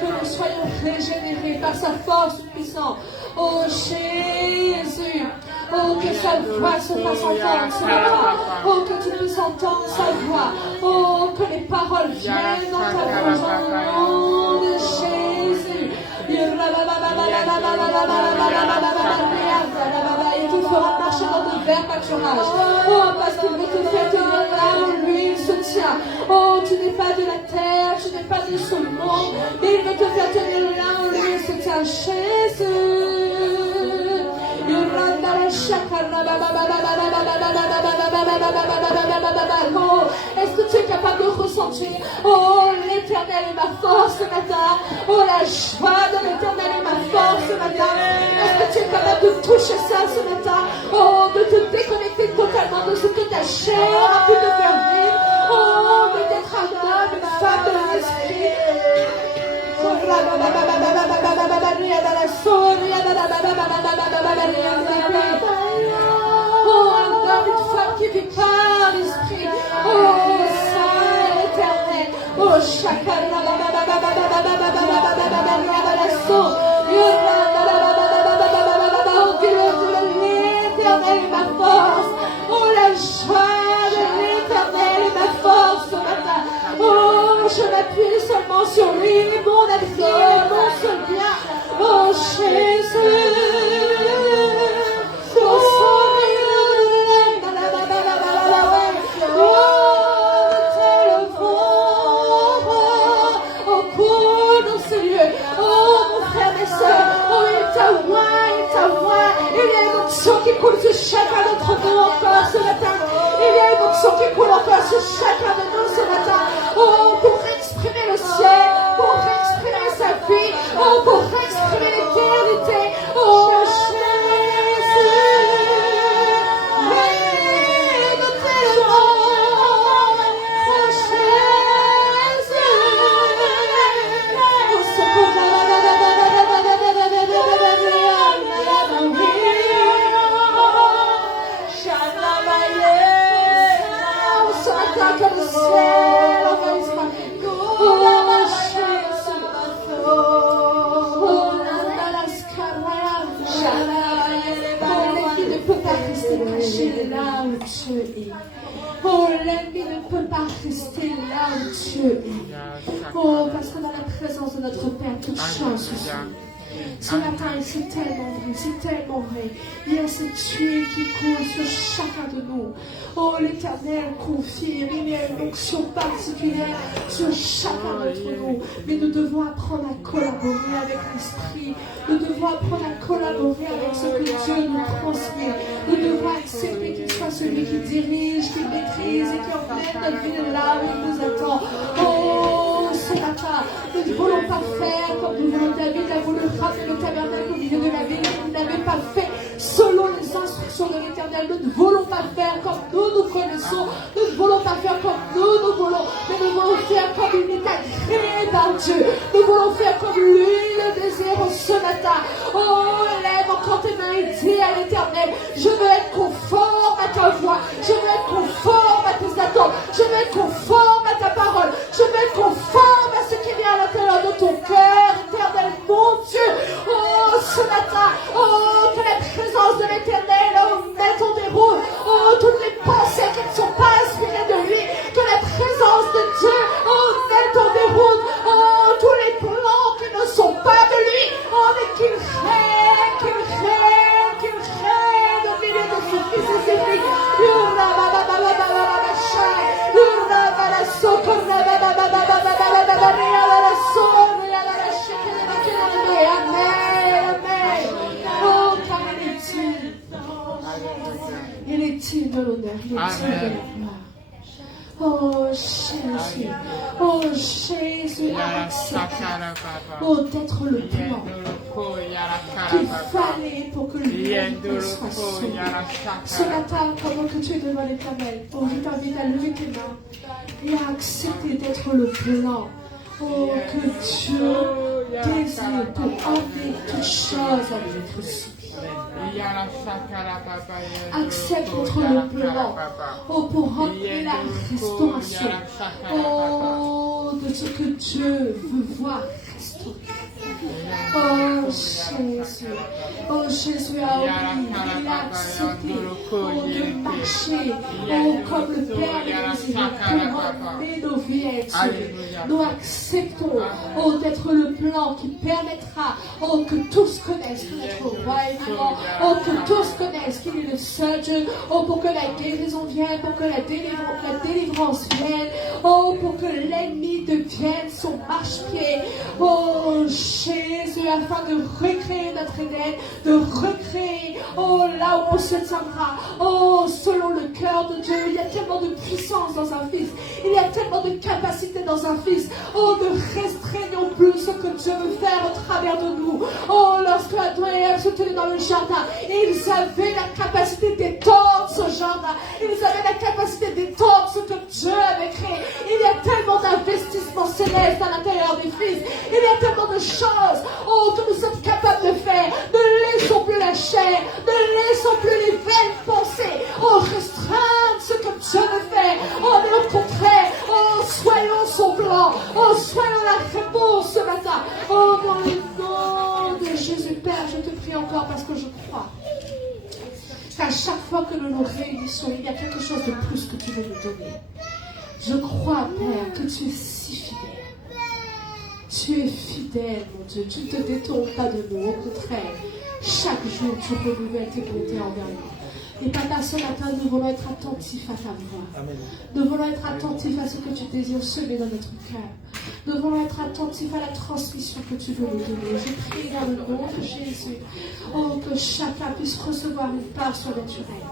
que nous soyons régénérés par sa force puissante. Oh Jésus, oh que sa voix se fasse entendre ce matin, oh que tu puisses entendre sa voix, oh que les paroles viennent dans ta bouche au nom de Jésus. Et tu feras marcher dans de verts pâturages. Oh parce qu'il veut te faire tenir là où lui il se tient. Oh tu n'es pas de la terre, tu n'es pas de ce monde, mais il veut te faire tenir là où lui il se tient. Jésus. Est-ce que tu es capable de ressentir, oh l'éternel est ma force ce matin, oh la joie de l'éternel est ma force ce matin. Est-ce que tu es capable de toucher ça ce matin, oh de te déconnecter totalement de ce que ta chair a pu te faire vivre, oh mais d'être un homme, une femme de l'esprit. Oh, un homme, une femme qui vit par l'esprit. Oh, saint et éternel. Oh, chacun. Oh, l'éternel est ma force. Oh, la joie de l'éternel est ma force ce matin. Oh, je m'appuie seulement sur lui, mon appui, mon seul bien. Oh, Jésus. Oh, qui coule sur chacun d'entre nous encore ce matin. Il y a une onction qui coule encore sur chacun de nous ce matin. Oh, pour exprimer le ciel, pour exprimer sa vie, oh, pour exprimer l'éternité. Oh, Jésus, règne tellement. Oh, Jésus, oh, secours. Comme le ciel rester caché là où Dieu est. Oh, l'ennemi ne peut pas rester là où Dieu est. Oh, parce que dans la présence de notre Père, toute chose se fait. Ce matin, c'est tellement vrai, c'est tellement vrai. Il y a cette tuile qui coule sur chacun de nous. Oh, l'Éternel confirme, il y a une onction particulière sur chacun d'entre nous. Mais nous devons apprendre à collaborer avec l'Esprit. Nous devons apprendre à collaborer avec ce que Dieu nous transmet. Nous devons accepter qu'il soit celui qui dirige, qui maîtrise et qui emmène notre vie là où il nous attend. Oh, ce matin, nous ne voulons pas faire comme nous voulons. David a voulu ramener le tabernacle au milieu de la ville. Nous n'avons pas fait selon les instructions de l'Éternel. Nous ne voulons pas faire comme nous connaissons. Nous ne voulons pas faire comme nous voulons. Mais nous voulons faire comme il est agréé par Dieu. Nous voulons faire comme lui le désire ce matin. Oh, lève encore tes mains et dis à l'Éternel, je veux être conforme à ta voix. Je veux être conforme à tes attentes. Je veux être conforme à ta parole. Je veux être conforme à ce qui vient à l'intérieur de ton cœur, Éternel, mon Dieu. Oh, ce matin, oh, que la présence de l'Éternel, oh, mette en déroute, oh, toutes les pensées qui ne sont pas inspirées de lui, que la présence de Dieu, oh, mette en déroute, oh, tous les plans qui ne sont pas de lui, oh, mais qu'il règne au milieu de ses fils et ses filles. Il est digne de l'honneur, il est digne de la gloire. Oh Jésus, oh Jésus, oh d'être le plan qu'il fallait pour que l'humanité soit sauvée. Ce matin, pendant que tu es devant l'Éternel, oh, je t'invite à lever tes mains et à accepter d'être le plan. Oh, que Dieu désire pour emmener toutes choses à notre vie. Accepte d'être le plan, oh, pour remplir la restauration, oh, de ce que Dieu veut voir restaurer. Oh Jésus a obéi, il a accepté, oh, de marcher, oh, comme le Père le désirait, pour ramener nos vies à Dieu. Nous acceptons, oh, d'être le plan qui permettra, oh, que tous connaissent que notre roi est vivant, oh, que tous connaissent qu'il est le seul Dieu, oh, pour que la guérison vienne, pour que la délivrance vienne, oh, pour que l'ennemi devienne son marchepied, oh, Jésus, afin de recréer notre Éden, de recréer, oh, là où on se tiendra, oh, selon le cœur de Dieu. Il y a tellement de puissance dans un fils, il y a tellement de capacité dans un fils, oh, ne restreignons plus ce que Dieu veut faire au travers de nous. Oh, lorsque Adam et Ève se tenaient dans le jardin, ils avaient la capacité d'étendre ce jardin, ils avaient la capacité d'étendre ce que Dieu avait créé. Il y a tellement d'investissements célestes à l'intérieur des fils, il y a tellement de choses, oh, que nous sommes capables de faire. Ne laissons plus la chair, ne laissons plus les vaines pensées, oh, restreindre ce que Dieu veut faire, oh, mais au contraire, oh, soyons son plan, oh, soyons la réponse ce matin, oh, dans le nom de Jésus. Père, je te prie encore parce que je crois qu'à chaque fois que nous nous réunissons, il y a quelque chose de plus que tu veux nous donner. Je crois, Père, que tu es si fidèle. Tu es fidèle, mon Dieu. Tu ne te détournes pas de nous. Au contraire, chaque jour, tu renouvelles tes bontés envers nous. Et Papa, ce matin, nous voulons être attentifs à ta voix. Amen. Nous voulons être attentifs à ce que tu désires semer dans notre cœur. Nous voulons être attentifs à la transmission que tu veux nous donner. Je prie dans le nom de Jésus, oh, que chacun puisse recevoir une part surnaturelle.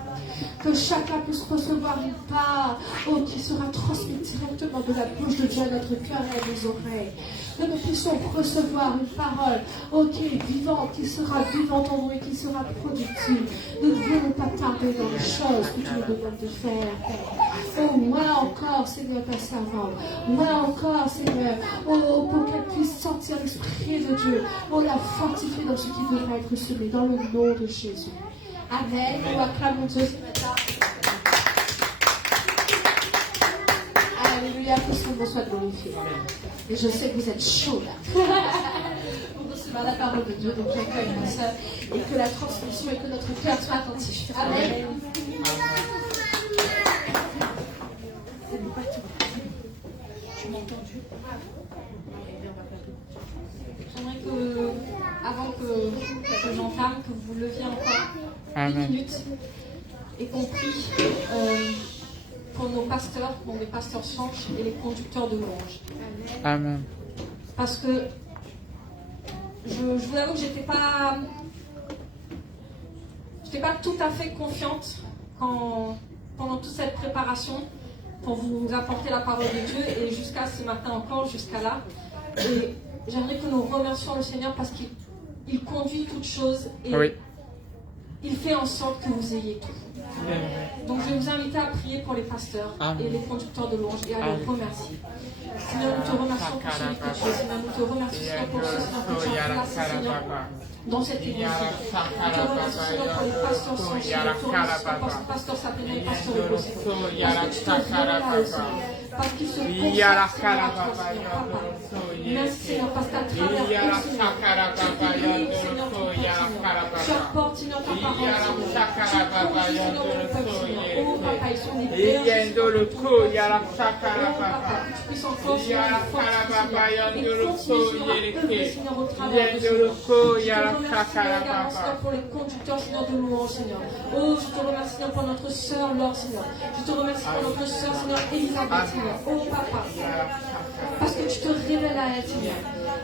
Que chacun puisse recevoir une part, oh, qui sera transmise directement de la bouche de Dieu à notre cœur et à nos oreilles. Que nous puissions recevoir une parole, oh, qui est vivante, qui sera vivante en nous et qui sera productive. Nous ne voulons pas tarder dans les choses que tu nous demandes de faire, Père. Oh, moi encore, Seigneur, ta servante. Moi encore, Seigneur, oh, pour qu'elle puisse sentir l'Esprit de Dieu. Oh, la fortifier dans ce qui devrait être semé, dans le nom de Jésus. Amen. On acclame Dieu ce matin. Alléluia, que son nom soit glorifié. Et je sais que vous êtes chaud là. Vous recevez recevoir la parole de Dieu. Donc j'accueille ma soeur et que la transmission et que notre cœur soit attentif. Amen. Tu m'as entendu? J'aimerais que, avant que j'entame, que vous leviez encore une minute et qu'on prie pour nos pasteurs, dont les pasteurs changent et les conducteurs de louanges. Amen. Parce que je vous avoue que j'étais pas tout à fait confiante pendant toute cette préparation pour vous apporter la parole de Dieu et jusqu'à ce matin encore, jusqu'à là. Et j'aimerais que nous remercions le Seigneur parce qu'il conduit toutes choses et il fait en sorte que vous ayez tout. Donc je vais vous inviter à prier pour les pasteurs et les conducteurs de louanges et à les remercier. Seigneur, nous te remercions pour celui que tu es. Seigneur, nous te remercions Seigneur, pour ceux que tu as placés, Seigneur, dans cette église. Nous te remercions Seigneur pour les pasteurs sans Seigneur. Nous te remercions pour le pasteur Sabrina et le pasteur Hugo, Seigneur. Parce que tu te révèles à eux, Seigneur. Parce qu'ils se consacrent, Seigneur, à toi, Seigneur, Papa. Merci, Seigneur, parce qu'à travers eux, Seigneur, tu délivres, Seigneur, ton peuple, Seigneur. Tu apportes, Seigneur, ta parole, Seigneur. Tu conduis, Seigneur, ton peuple, Seigneur. Oh, Papa, ils sont des bergers sur ton peuple, Seigneur. Oh, Papa, que tu puisses encore, Seigneur, les fortifier, Seigneur. Et continuer, Seigneur, à œuvrer, Seigneur, au travers de Seigneur. Je te remercie également, Seigneur, pour les conducteurs, Seigneur, de louange, Seigneur. Oh, je te remercie, Seigneur, pour notre sœur, Laure, Seigneur. Je te remercie pour notre sœur, Seigneur, Elisabeth, Seigneur. Oh, Papa, parce que tu te révèles à elle, Seigneur.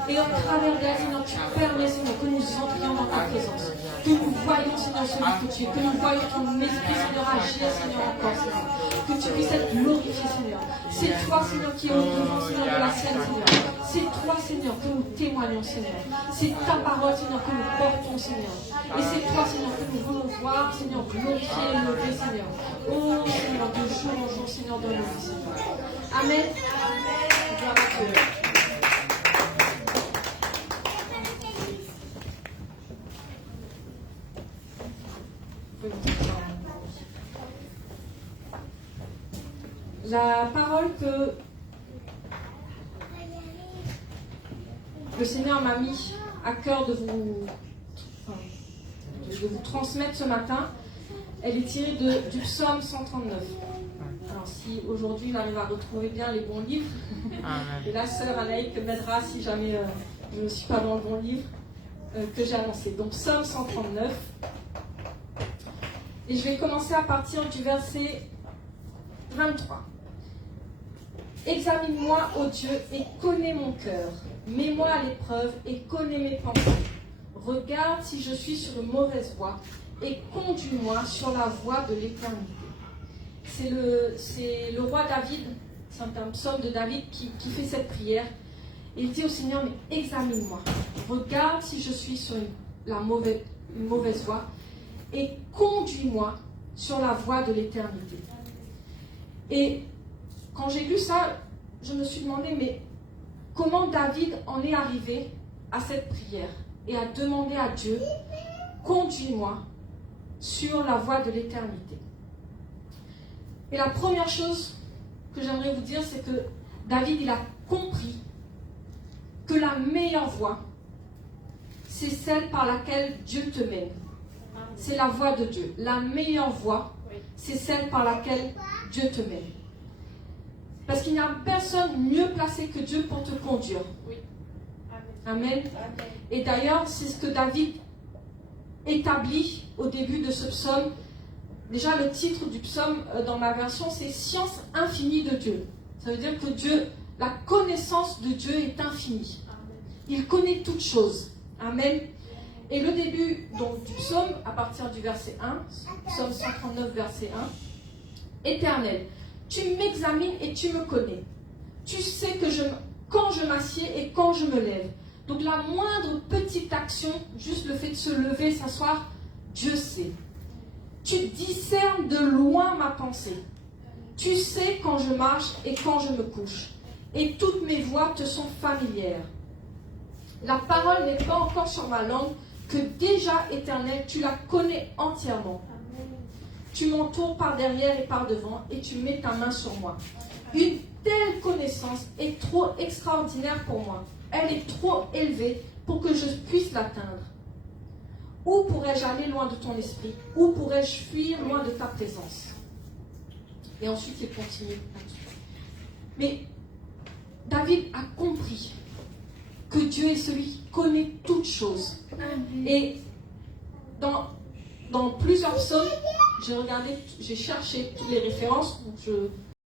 Et au travers d'elle, Seigneur, tu permets, Seigneur, que nous entrions dans ta présence. Que nous voyons, Seigneur, celui que tu es. Que nous voyons ton esprit, Seigneur, agir, Seigneur, encore, Seigneur. Que tu puisses être glorifié, Seigneur. C'est toi, Seigneur, qui est au devant, Seigneur, de la scène, Seigneur. C'est toi, Seigneur, que nous témoignons, Seigneur. C'est ta parole, Seigneur, que nous portons, Seigneur. Et c'est toi, Seigneur, que nous voulons voir, Seigneur, glorifier et lever, Seigneur. Oh, Seigneur, de jour en jour, Seigneur, dans nos vies, Seigneur. Amen. Gloire à Dieu. La parole que le Seigneur m'a mis à cœur de vous transmettre ce matin, elle est tirée du psaume 139. Alors si aujourd'hui j'arrive à retrouver bien les bons livres, et la sœur Anaïk m'aidera si jamais je ne suis pas dans le bon livre que j'ai annoncé. Donc psaume 139. Et je vais commencer à partir du verset 23. Examine-moi, ô Dieu, et connais mon cœur. Mets-moi à l'épreuve et connais mes pensées. Regarde si je suis sur une mauvaise voie et conduis-moi sur la voie de l'éternité. C'est le roi David, c'est un psaume de David qui fait cette prière. Il dit au Seigneur, mais examine-moi. Regarde si je suis sur une mauvaise voie et conduis-moi sur la voie de l'éternité. Et quand j'ai lu ça, je me suis demandé, mais comment David en est arrivé à cette prière et à demander à Dieu, conduis-moi sur la voie de l'éternité. Et la première chose que j'aimerais vous dire, c'est que David, il a compris que la meilleure voie, c'est celle par laquelle Dieu te mène. C'est la voie de Dieu. La meilleure voie, c'est celle par laquelle Dieu te mène. Parce qu'il n'y a personne mieux placé que Dieu pour te conduire. Amen. Et d'ailleurs, c'est ce que David établit au début de ce psaume. Déjà, le titre du psaume dans ma version, c'est « Science infinie de Dieu ». Ça veut dire que Dieu, la connaissance de Dieu est infinie. Il connaît toutes choses. Amen. Et le début donc, du psaume, à partir du verset 1, psaume 139, verset 1, « Éternel, tu m'examines et tu me connais. Tu sais que quand je m'assieds et quand je me lève. » Donc la moindre petite action, juste le fait de se lever, s'asseoir, Dieu sait. Tu discernes de loin ma pensée. Tu sais quand je marche et quand je me couche. Et toutes mes voies te sont familières. La parole n'est pas encore sur ma langue, que déjà, Éternel, tu la connais entièrement. Tu m'entoures par derrière et par devant, et tu mets ta main sur moi. Une telle connaissance est trop extraordinaire pour moi. Elle est trop élevée pour que je puisse l'atteindre? Où pourrais-je aller loin de ton esprit? Où pourrais-je fuir loin de ta présence? Et ensuite, il continue là-dessus. Mais David a compris que Dieu est celui qui connaît toutes choses. Et dans plusieurs psaumes, j'ai cherché toutes les références, donc